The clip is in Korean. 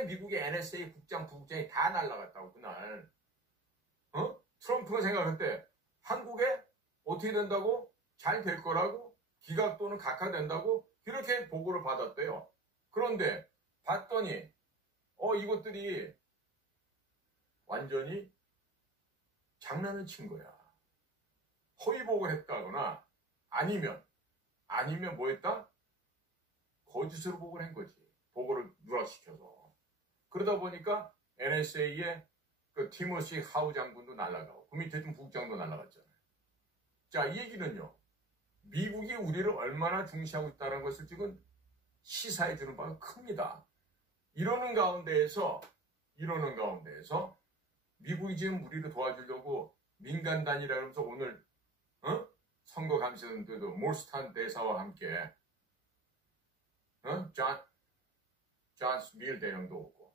왜 미국의 NSA 국장, 부국장이 다 날라갔다고, 그날. 트럼프가 생각할 때 한국에 어떻게 된다고? 잘 될 거라고? 기각 또는 각하된다고? 이렇게 보고를 받았대요. 그런데 봤더니 이것들이 완전히 장난을 친 거야. 허위 보고를 했다거나 아니면 뭐 했다? 거짓으로 보고를 한 거지. 보고를 누락시켜서. 그러다 보니까 NSA의 그 티모시 하우 장군도 날아가고 그 밑에 좀 부국장도 날아갔잖아요. 자, 이 얘기는요. 미국이 우리를 얼마나 중시하고 있다는 것을 지금 시사해 주는 바가 큽니다. 이러는 가운데에서 미국이 지금 우리를 도와주려고 민간단이라 그러면서 오늘 선거 감시단들도 몰스탄 대사와 함께 존 스밀 대령도 오고